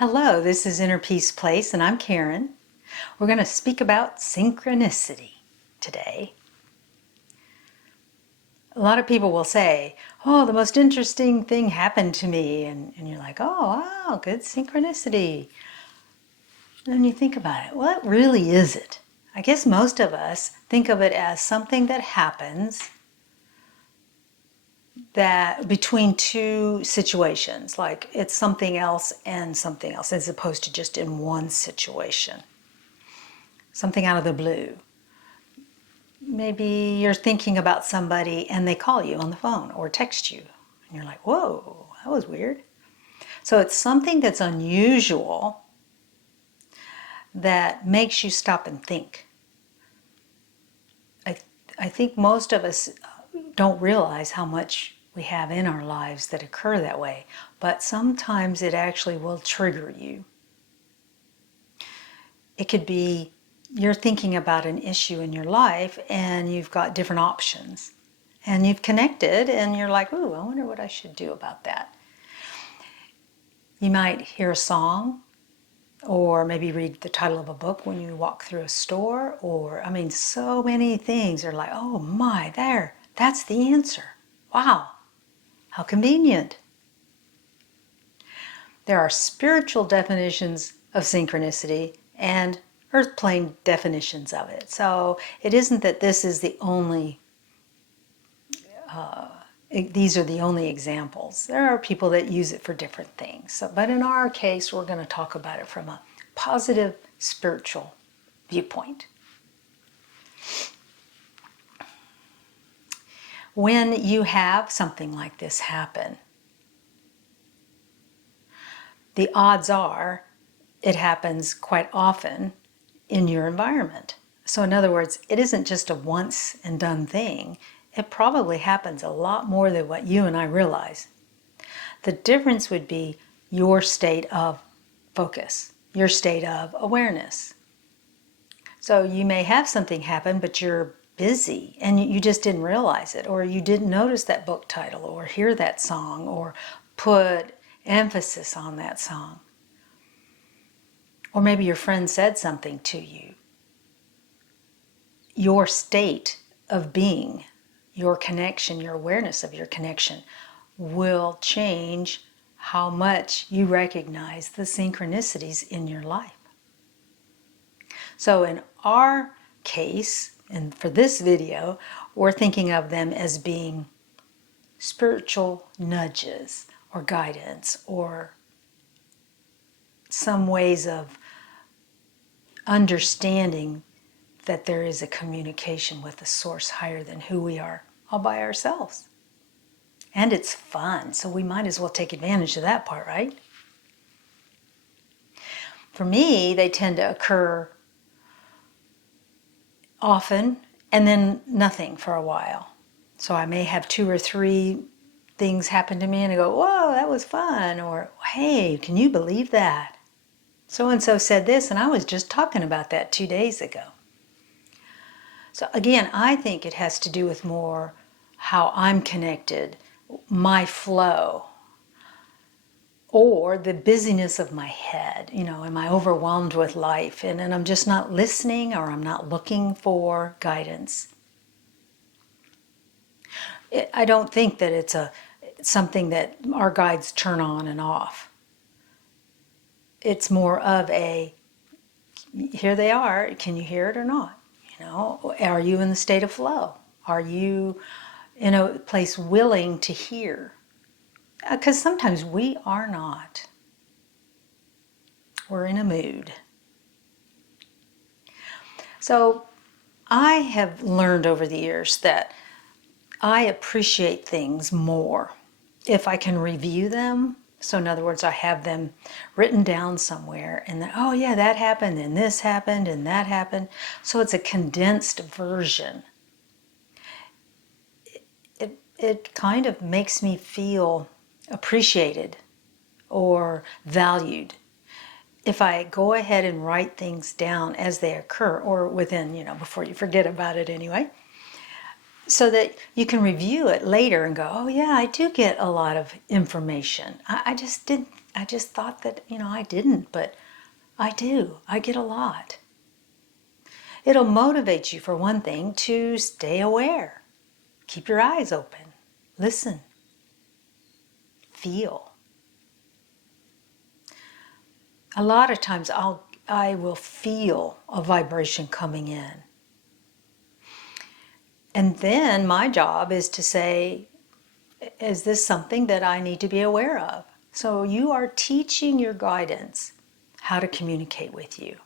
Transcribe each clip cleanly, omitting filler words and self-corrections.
Hello, this is Inner Peace Place, and I'm Karen. We're going to speak about synchronicity today. A lot of people will say, oh, the most interesting thing happened to me. And you're like, oh, wow, good synchronicity. And then you think about it. What really is it? I guess most of us think of it as something that happens that between two situations, like it's something else and something else, as opposed to just in one situation. Something out of the blue. Maybe you're thinking about somebody and they call you on the phone or text you. And you're like, whoa, that was weird. So it's something that's unusual that makes you stop and think. I think most of us don't realize how much we have in our lives that occur that way. But sometimes it actually will trigger you. It could be you're thinking about an issue in your life and you've got different options. And you've connected and you're like, ooh, I wonder what I should do about that. You might hear a song or maybe read the title of a book when you walk through a store, or, so many things are like, oh my, that's the answer. Wow, how convenient. There are spiritual definitions of synchronicity and earth plane definitions of it. So it isn't that this is the only, these are the only examples. There are people that use it for different things. So, but in our case, we're going to talk about it from a positive spiritual viewpoint. When you have something like this happen, the odds are it happens quite often in your environment. So in other words, it isn't just a once and done thing. It probably happens a lot more than what you and I realize. The difference would be your state of focus, your state of awareness. So you may have something happen, but you're busy and you just didn't realize it, or you didn't notice that book title or hear that song or put emphasis on that song. Or maybe your friend said something to you. Your state of being, your connection, your awareness of your connection will change how much you recognize the synchronicities in your life. So in our case, and for this video, we're thinking of them as being spiritual nudges or guidance or some ways of understanding that there is a communication with a source higher than who we are all by ourselves. And it's fun, so we might as well take advantage of that part, right? For me, they tend to occur often and then nothing for a while. So I may have 2 or 3 things happen to me and I go, whoa, that was fun. Or, hey, can you believe that? So-and-so said this and I was just talking about that 2 days ago. So again, I think it has to do with more how I'm connected, my flow, or the busyness of my head. Am I overwhelmed with life and I'm just not listening, or I'm not looking for guidance? I don't think that it's something that our guides turn on and off. It's more of a, here they are, can you hear it or not? Are you in the state of flow? Are you in a place willing to hear? Because sometimes we are not. We're in a mood. So I have learned over the years that I appreciate things more if I can review them. So in other words, I have them written down somewhere and then, oh yeah, that happened and this happened and that happened. So it's a condensed version. It kind of makes me feel appreciated or valued if I go ahead and write things down as they occur, or within, before you forget about it anyway, so that you can review it later and go, oh yeah, I do get a lot of information. I I just thought that, I didn't, but I do. I get a lot. It'll motivate you, for one thing, to stay aware. Keep your eyes open. Listen. Feel. A lot of times I will feel a vibration coming in. And then my job is to say, is this something that I need to be aware of? So you are teaching your guidance how to communicate with you.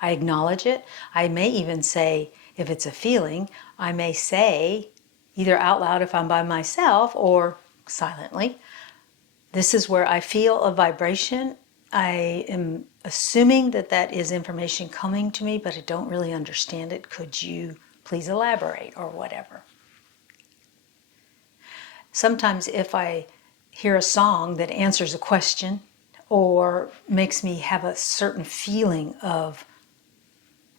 I acknowledge it. I may even say, if it's a feeling, I may say, either out loud if I'm by myself or silently, this is where I feel a vibration. I am assuming that that is information coming to me, but I don't really understand it. Could you please elaborate, or whatever? Sometimes if I hear a song that answers a question or makes me have a certain feeling of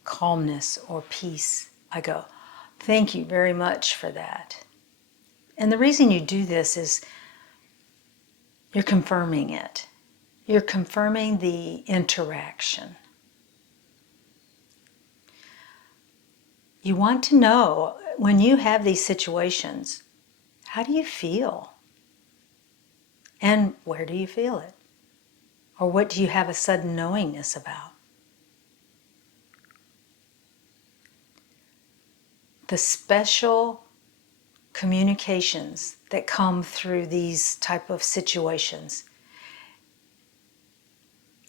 calmness or peace, I go, thank you very much for that. And the reason you do this is you're confirming it. You're confirming the interaction. You want to know, when you have these situations, how do you feel? And where do you feel it? Or what do you have a sudden knowingness about? The special communications that come through these type of situations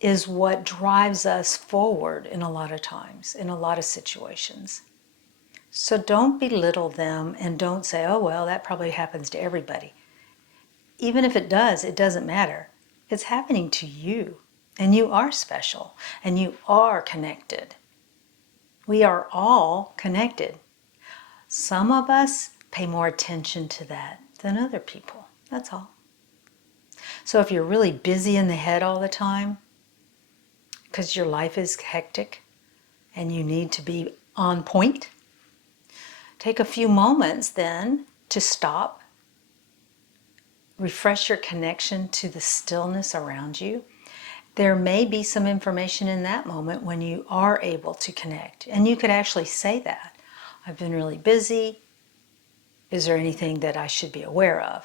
is what drives us forward in a lot of times, in a lot of situations. So don't belittle them and don't say, oh, well, that probably happens to everybody. Even if it does, it doesn't matter. It's happening to you, and you are special, and you are connected. We are all connected. Some of us pay more attention to that than other people. That's all. So if you're really busy in the head all the time, because your life is hectic and you need to be on point, take a few moments then to stop, refresh your connection to the stillness around you. There may be some information in that moment when you are able to connect. And you could actually say that. I've been really busy. Is there anything that I should be aware of?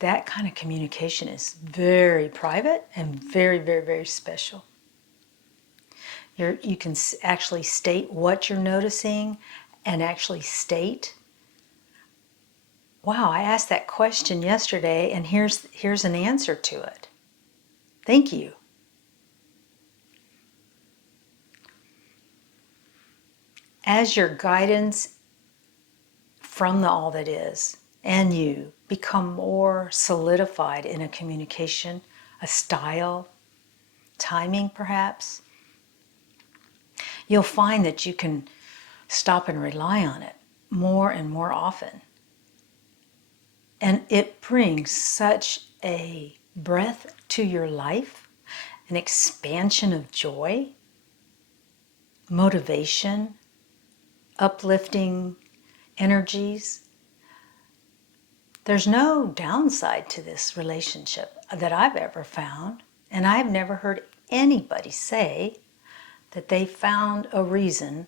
That kind of communication is very private and very, very, very special. You can actually state what you're noticing and actually state, wow, I asked that question yesterday and here's an answer to it. Thank you. As your guidance from the all that is and you become more solidified in a communication, a style, timing perhaps, you'll find that you can stop and rely on it more and more often. And it brings such a breath to your life, an expansion of joy, motivation, uplifting energies. There's no downside to this relationship that I've ever found, and I've never heard anybody say that they found a reason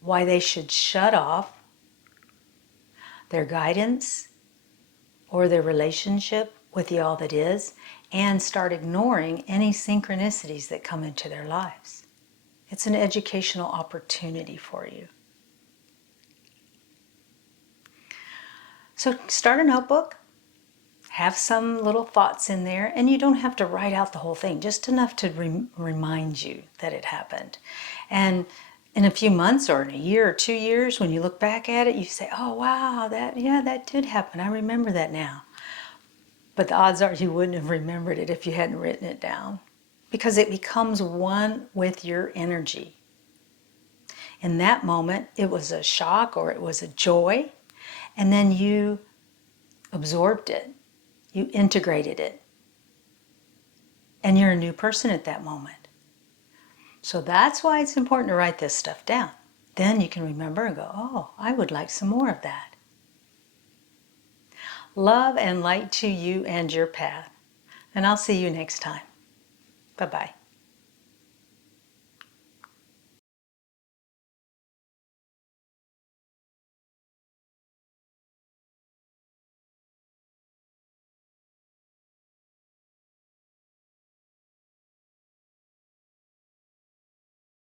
why they should shut off their guidance or their relationship with the all that is and start ignoring any synchronicities that come into their lives. It's an educational opportunity for you. So start a notebook, have some little thoughts in there, and you don't have to write out the whole thing, just enough to remind you that it happened. And in a few months or in a year or 2 years, when you look back at it, you say, oh, wow, that did happen. I remember that now. But the odds are you wouldn't have remembered it if you hadn't written it down, because it becomes one with your energy. In that moment, it was a shock or it was a joy, and then you absorbed it. You integrated it. And you're a new person at that moment. So that's why it's important to write this stuff down. Then you can remember and go, oh, I would like some more of that. Love and light to you and your path. And I'll see you next time. Bye-bye.